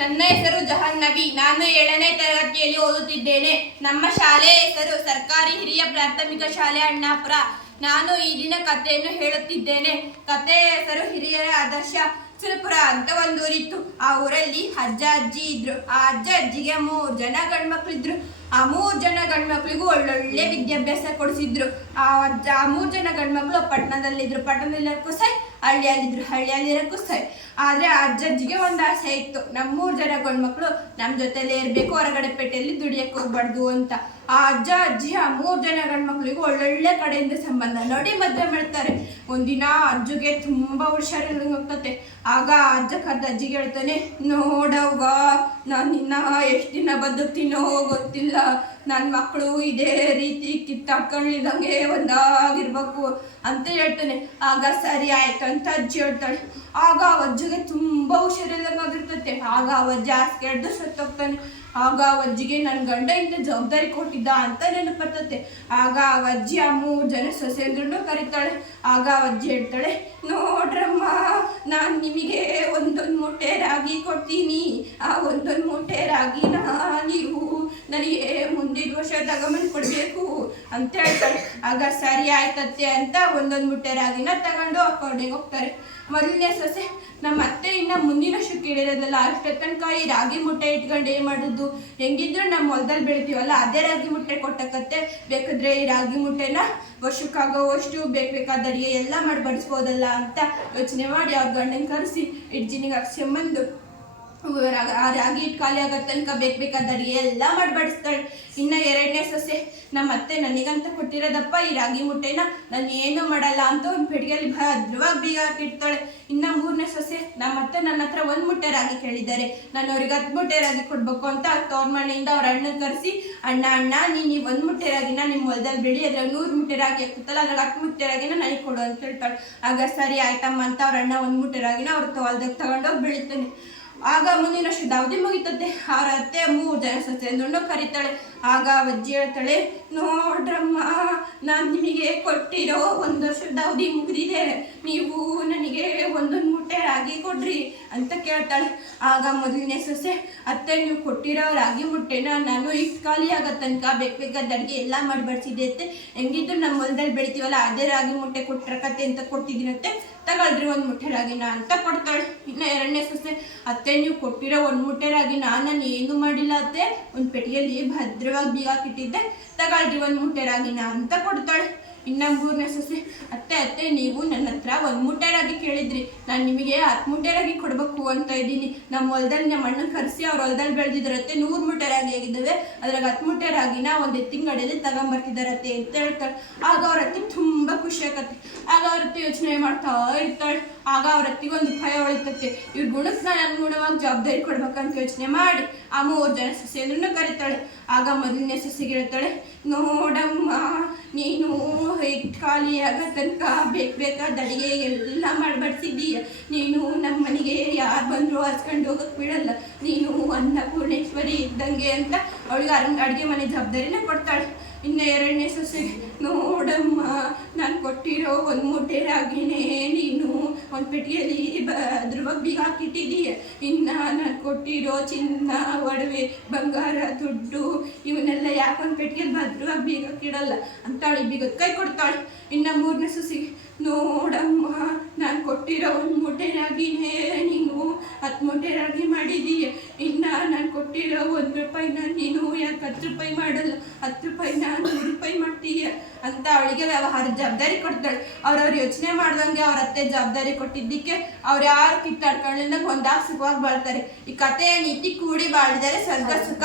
ನನ್ನ ಹೆಸರು ಜಹನ್ನವಿ. ನಾನು 7ನೇ ತರಗತಿಯಲ್ಲಿ ಓದುತ್ತಿದ್ದೇನೆ. ನಮ್ಮ ಶಾಲೆಯ ಹೆಸರು ಸರ್ಕಾರಿ ಹಿರಿಯ ಪ್ರಾಥಮಿಕ ಶಾಲೆ ಅಣ್ಣಾಪುರ. ನಾನು ಈ ದಿನ ಕಥೆಯನ್ನು ಹೇಳುತ್ತಿದ್ದೇನೆ. ಕಥೆಯ ಹೆಸರು ಹಿರಿಯರ ಆದರ್ಶ. ಸುರಪುರ ಅಂತ ಒಂದು ಊರಿತ್ತು. ಆ ಊರಲ್ಲಿ ಅಜ್ಜ ಅಜ್ಜಿ ಇದ್ರು. ಆ ಅಜ್ಜ ಅಜ್ಜಿಗೆ 3 ಜನ ಗಂಡ್ಮಕ್ಳಿದ್ರು. ಆ 3 ಜನ ಗಂಡ್ಮಕ್ಳಿಗೂ ಒಳ್ಳೊಳ್ಳೆ ವಿದ್ಯಾಭ್ಯಾಸ ಕೊಡಿಸಿದ್ರು. ಆ 3 ಜನ ಗಂಡ್ಮಕ್ಳು ಪಟ್ಟಣದಲ್ಲಿದ್ರು. ಪಟ್ಟಣದಲ್ಲಿರೋಕ್ಕೂ ಸೈ, ಹಳ್ಳಿಯಲ್ಲಿರೋಕ್ಕೂ ಸೈ. ಆದರೆ ಆ ಅಜ್ಜಿಗೆ ಒಂದು ಆಸೆ ಇತ್ತು, ನಮ್ಮ 3 ಜನ ಗಂಡ್ಮಕ್ಳು ನಮ್ಮ ಜೊತೆಲೇ ಇರಬೇಕು, ಹೊರಗಡೆ ಪೇಟೆಯಲ್ಲಿ ದುಡಿಯಕ್ಕೆ ಹೋಗ್ಬಾರ್ದು ಅಂತ. ಆ ಅಜ್ಜ ಅಜ್ಜಿ ಆ 3 ಜನ ಗಂಡ್ಮಕ್ಳಿಗೂ ಒಳ್ಳೊಳ್ಳೆ ಕಡೆಯಿಂದ ಸಂಬಂಧ ನೋಡಿ ಮದುವೆ ಮಾಡ್ತಾರೆ. ಒಂದಿನ ಅಜ್ಜಿಗೆ ತುಂಬಾ ಹುಷಾರಿಲ್ಲದಂಗೆ ಹೋಗ್ತತೆ. ಆಗ ಅಜ್ಜ ಅಜ್ಜಿಗೆ ಹೇಳ್ತಾನೆ, ನೋಡವ್ವ, ನಾನು ಇನ್ನ ಎಷ್ಟು ದಿನ ಬದುಕ್ತೀನೋ ಗೊತ್ತಿಲ್ಲ. ನನ್ನ ಮಕ್ಕಳು ಇದೇ ರೀತಿ ಕಿತ್ತಾಡ್ಕೊಳ್ಳಿದಂಗೆ ಒಂದಾಗಿರ್ಬೇಕು ಅಂತ ಹೇಳ್ತಾನೆ. ಆಗ ಸರಿ ಆಯ್ತು ಅಂತ ಅಜ್ಜಿ ಹೇಳ್ತಾಳೆ. ಆಗ ಅಜ್ಜಿಗೆ ತುಂಬಾ ಹುಷಾರಿಲ್ಲದಂಗಾಗಿರ್ತತೆ. ಆಗ ಅಜ್ಜ ಹಾಸಿಗೆ ಹಿಡ್ದು ಸತ್ತೋಗ್ತಾನೆ. ಆಗ ಅಜ್ಜಿಗೆ ನನ್ನ ಗಂಡ ಇಂಥ ಜವಾಬ್ದಾರಿ ಕೊಟ್ಟಿದ್ದ ಅಂತ ನೆನಪರ್ತತೆ. ಆಗ ಅಜ್ಜಿ ಆ 3 ಜನ ಸೊಸೆಂದ್ರನ್ನು ಕರೀತಾಳೆ. ಆಗ ಅಜ್ಜಿ ಹೇಳ್ತಾಳೆ, ನೋಡ್ರಮ್ಮ, ನಾನು ನಿಮಗೆ ಒಂದೊಂದು ಮೂಟೆ ರಾಗಿ ಕೊಡ್ತೀನಿ. ಆ ಒಂದೊಂದು ಮೂಟೆ ರಾಗಿನ ನೀವು ನನಗೆ ಮುಂದಿನ ವರ್ಷ ತಗೊಂಬಂದು ಕೊಡಬೇಕು ಅಂತ ಹೇಳ್ತಾಳೆ. ಆಗ ಸರಿ ಆಯ್ತತ್ತೆ ಅಂತ ಒಂದೊಂದು ಮೂಟೆ ರಾಗಿನ ತಗೊಂಡು ಕೊನೆಗೆ ಹೋಗ್ತಾರೆ. ಮೊದಲನೇ ಸೊಸೆ, ನಮ್ಮ ಅತ್ತೆ ಇನ್ನು ಮುಂದಿನ ವರ್ಷಕ್ಕೆ ಇಳಿರೋದಲ್ಲ, ಅಷ್ಟೇ ತನಕ ಈ ರಾಗಿ ಮುಟ್ಟೆ ಇಟ್ಕೊಂಡು ಏನು ಮಾಡೋದು? ಹೆಂಗಿದ್ರು ನಮ್ಮ ಹೊಲದಲ್ಲಿ ಬೆಳಿತೀವಲ್ಲ, ಅದೇ ರಾಗಿ ಮುಟ್ಟೆ ಕೊಟ್ಟಕತ್ತೆ. ಬೇಕಾದ್ರೆ ಈ ರಾಗಿ ಮುಟ್ಟೆನ ವರ್ಷಕ್ಕಾಗೋವಷ್ಟು ಬೇಕಾದ ಅಡಿಗೆ ಎಲ್ಲ ಮಾಡಿ ಬಡಿಸ್ಬೋದಲ್ಲ ಅಂತ ಯೋಚನೆ ಮಾಡಿ ಅವ್ರ ಗಂಡನ ಕರೆಸಿ ಇಡ್ಜಿನಿಗೆ ಹಾಕ್ಸ್ಕೊಂಬಂದು ಆ ರಾಗಿ ಇಟ್ಟು ಖಾಲಿ ಆಗೋ ತನಕ ಬೇಕಾದ ಅಡಿಗೆ ಎಲ್ಲ ಮಾಡಿ ಬಡಿಸ್ತಾಳೆ. ಇನ್ನು 2ನೇ ಸೊಸೆ, ನಮ್ಮ ಅತ್ತೆ ನನಗಂತ ಕೊಟ್ಟಿರೋದಪ್ಪ ಈ ರಾಗಿ ಮುಟ್ಟೆನ, ನಾನು ಏನು ಮಾಡಲ್ಲ ಅಂತ ಒಂದು ಪೆಟ್ಟಿಗೆಯಲ್ಲಿ ಭದ್ರವಾಗಿ ಬೀಗ ಹಾಕಿಡ್ತಾಳೆ. ಇನ್ನು 3ನೇ ಸೊಸೆ, ನಮ್ಮ ಅತ್ತೆ ನನ್ನ ಹತ್ರ 1 ಮೂಟೆ ರಾಗಿ ಕೇಳಿದ್ದಾರೆ, ನಾನು ಅವ್ರಿಗೆ 10 ಮೂಟೆ ರಾಗಿ ಕೊಡ್ಬೇಕು ಅಂತ ತವ್ರ ಮನೆಯಿಂದ ಅವ್ರ ಅಣ್ಣನ ಕರೆಸಿ, ಅಣ್ಣ ನೀನು ಈ 1 ಮೂಟೆ ರಾಗಿನ ನಿಮ್ಮ ಹೊಲದಲ್ಲಿ ಬೆಳಿ, ಅದ್ರಾಗ 100 ಮೂಟೆ ರಾಗಿ ಆಗ್ತಲ್ಲ, ಅದ್ರಾಗ 10 ಮೂಟೆ ರಾಗಿನ ನನಗೆ ಕೊಡು ಅಂತ ಹೇಳ್ತಾಳೆ. ಆಗ ಸರಿ ಆಯ್ತಮ್ಮ ಅಂತ ಅವ್ರ ಅಣ್ಣ 1 ಮೂಟೆ ರಾಗಿನ ಅವ್ರ ಹೊಲದಾಗ ತಗೊಂಡೋಗಿ ಬೆಳಿತಾನೆ. ಆಗ ಮುಂದಿನ ವರ್ಷ ದಾವದಿ ಮುಗಿತತೆ. ಅವ್ರ ಅತ್ತೆ 3 ಜನ ಸೊಸೆಂದು ಕರೀತಾಳೆ. ಆಗ ಅಜ್ಜಿ ಹೇಳ್ತಾಳೆ, ನೋಡ್ರಮ್ಮ, ನಾನು ನಿಮಗೆ ಕೊಟ್ಟಿರೋ 1 ವರ್ಷದ ಅವಧಿ ಮುಗಿದಿದೆ, ನೀವು ನನಗೆ 1 ಮೂಟೆ ರಾಗಿ ಕೊಡ್ರಿ ಅಂತ ಕೇಳ್ತಾಳೆ. ಆಗ ಮೊದಲನೇ ಸೊಸೆ, ಅತ್ತೆ ನೀವು ಕೊಟ್ಟಿರೋ ರಾಗಿ ಮುಟ್ಟೆನ ನಾನು ಇಷ್ಟು ಖಾಲಿ ಆಗೋ ತನಕ ಬೇಕಾದ ಅಡುಗೆ ಎಲ್ಲ ಮಾಡಿ ಬಡಿಸಿದೆ ಅತ್ತೆ, ಹೆಂಗಿದ್ರು ನಮ್ಮ ಹೊಲದಲ್ಲಿ ಬೆಳಿತೀವಲ್ಲ ಅದೇ ರಾಗಿ ಮುಟ್ಟೆ ಕೊಟ್ಟಿರಕತ್ತೆ ಅಂತ ಕೊಟ್ಟಿದ್ದೀನತ್ತೆ, ತಗೊಳ್ರಿ 1 ಮೂಟೆ ರಾಗಿನ ಅಂತ ಕೊಡ್ತಾಳೆ. ಇನ್ನು 2ನೇ ಸೊಸೆ, ಅತ್ತೆ ನೀವು ಕೊಟ್ಟಿರೋ 1 ಮೂಟೆ ರಾಗಿನ ನಾನು ಏನು ಮಾಡಿಲ್ಲ ಅತ್ತೆ, ಒಂದು ಪೆಟ್ಟಿಗೆಯಲ್ಲಿ ಭದ್ರವಾಗಿ ಬೀಗ ಹಾಕಿಟ್ಟಿದ್ದೆ, ತಗೊಳ್ರಿ 1 ಮೂಟೆ ರಾಗಿನ ಅಂತ ಕೊಡ್ತಾಳೆ. ಇನ್ನು 3ನೇ ಸೊಸೆ, ಅತ್ತೆ ನೀವು ನನ್ನ ಹತ್ರ 1 ಮೂಟೆ ರಾಗಿ ಕೇಳಿದ್ರಿ, ನಾನು ನಿಮಗೆ 10 ಮೂಟೆ ರಾಗಿ ಕೊಡಬೇಕು ಅಂತ ಇದ್ದೀನಿ. ನಮ್ಮ ಹೊಲದಲ್ಲಿ ನಮ್ಮ ಅಣ್ಣನ ಕರೆಸಿ ಅವ್ರ ಹೊಲದಲ್ಲಿ ಬೆಳೆದಿದ್ದಾರತ್ತೆ 100 ಮೂಟೆ ರಾಗಿ ಆಗಿದ್ದಾವೆ, ಅದ್ರಾಗ 10 ಮೂಟೆ ರಾಗಿನ ಒಂದು ಎತ್ತಿನ ಗಾಡಿಯಲ್ಲಿ ತಗೊಂಬರ್ತಿದ್ದಾರತ್ತೆ ಅಂತ ಹೇಳ್ತಾಳೆ. ಆಗ ಅವ್ರ ಅತ್ತಿಗೆ ತುಂಬ ಖುಷಿ ಆಗತ್ತೆ. ಆಗ ಅವ್ರ ಅತ್ತೆ ಯೋಚನೆ ಮಾಡ್ತಾ ಇರ್ತಾಳೆ. ಆಗ ಅವ್ರ ಅತ್ತಿಗೆ ಒಂದು ಭಯ ಹೊಳಿತತ್ತೆ, ಇವ್ರ ಗುಣಕ್ಕೆ ನಾನು ಅನುಗುಣವಾಗಿ ಜವಾಬ್ದಾರಿ ಕೊಡ್ಬೇಕಂತ ಯೋಚನೆ ಮಾಡಿ ಆ 3 ಜನ ಸೊಸೆಂದ್ರನ್ನು ಕರೀತಾಳೆ. ಆಗ ಮೊದಲನೇ ಸೊಸೆಗೆ ಹೇಳ್ತಾಳೆ, ನೋಡಮ್ಮ, ನೀನು ಖಾಲಿ ಆಗೋ ತನಕ ಬೇಕಾದ ಅಡಿಗೆ ಎಲ್ಲ ಮಾಡಿ ಬಡಿಸಿದ್ದೀಯ, ನೀನು ನಮ್ಮ ಮನೆಗೆ ಯಾರು ಬಂದರೂ ಹಸ್ಕೊಂಡು ಹೋಗಕ್ಕೆ ಬಿಡಲ್ಲ, ನೀನು ಅನ್ನಪೂರ್ಣೇಶ್ವರಿ ಇದ್ದಂಗೆ ಅಂತ ಅವಳಿಗೆ ಅಡುಗೆ ಮನೆ ಜವಾಬ್ದಾರಿನ ಕೊಡ್ತಾಳೆ. ಇನ್ನು 2ನೇ ಸೊಸೆಗೆ, ನೋಡಮ್ಮ, ನಾನು ಕೊಟ್ಟಿರೋ 1 ಮೂಟೆ ರಾಗಿನೇ ನೀನು ಒಂದು ಪೆಟ್ಟಿಗೆಯಲ್ಲಿ ಭದ್ರವಾಗಿ ಬೀಗ ಹಾಕಿಟ್ಟಿದ್ದೀಯ, ಇನ್ನು ನಾನು ಕೊಟ್ಟಿರೋ ಚಿನ್ನ, ಒಡವೆ, ಬಂಗಾರ, ದುಡ್ಡು ಇವನ್ನೆಲ್ಲ ಯಾಕೊಂದು ಪೆಟ್ಟಿಗೆಯಲ್ಲಿ ಭದ್ರವಾಗಿ ಬೀಗ ಹಾಕಿಡಲ್ಲ ಅಂತ ಅವಳಿಗೆ ಬೀಗದ ಕೈ ಕೊಡ್ತಾಳೆ. ಇನ್ನು 3ನೇ ಸೊಸೆಗೆ, ನೋಡಮ್ಮ, ನಾನು ಕೊಟ್ಟಿರೋ 1 ಮೂಟೆ ರಾಗಿನೇ ನೀನು 10 ಮೂಟೆ ರಾಗಿ ಮಾಡಿದೀಯ, ಇನ್ನು ನಾನು ಕೊಟ್ಟಿರೋ 1 ರೂಪಾಯಿನ ನೀನು ಯಾಕೆ 10 ರೂಪಾಯಿ ಮಾಡಲ್ಲ, 10 ರೂಪಾಯಿನ 100 ರೂಪಾಯಿ ಮಾಡ್ತೀಯ ಅಂತ ಅವಳಿಗೆ ವ್ಯವಹಾರ ಜವಾಬ್ದಾರಿ ಕೊಡ್ತಾಳೆ. ಅವ್ರವ್ರು ಯೋಚನೆ ಮಾಡ್ದಂಗೆ ಅವ್ರ ಅತ್ತೆ ಜವಾಬ್ದಾರಿ ಕೊಟ್ಟಿದ್ದಕ್ಕೆ ಅವ್ರು ಯಾರು ಕಿತ್ತಾಡ್ಕೊಳ್ಳಿಲ್ಲ, ಒಂದಾಗ ಸುಖವಾಗಿ ಬಾಳ್ತಾರೆ. ಈ ಕಥೆಯ ನೀತಿ ಕೂಡಿ ಬಾಳಿದರೆ ಸ್ವರ್ಗ ಸುಖ.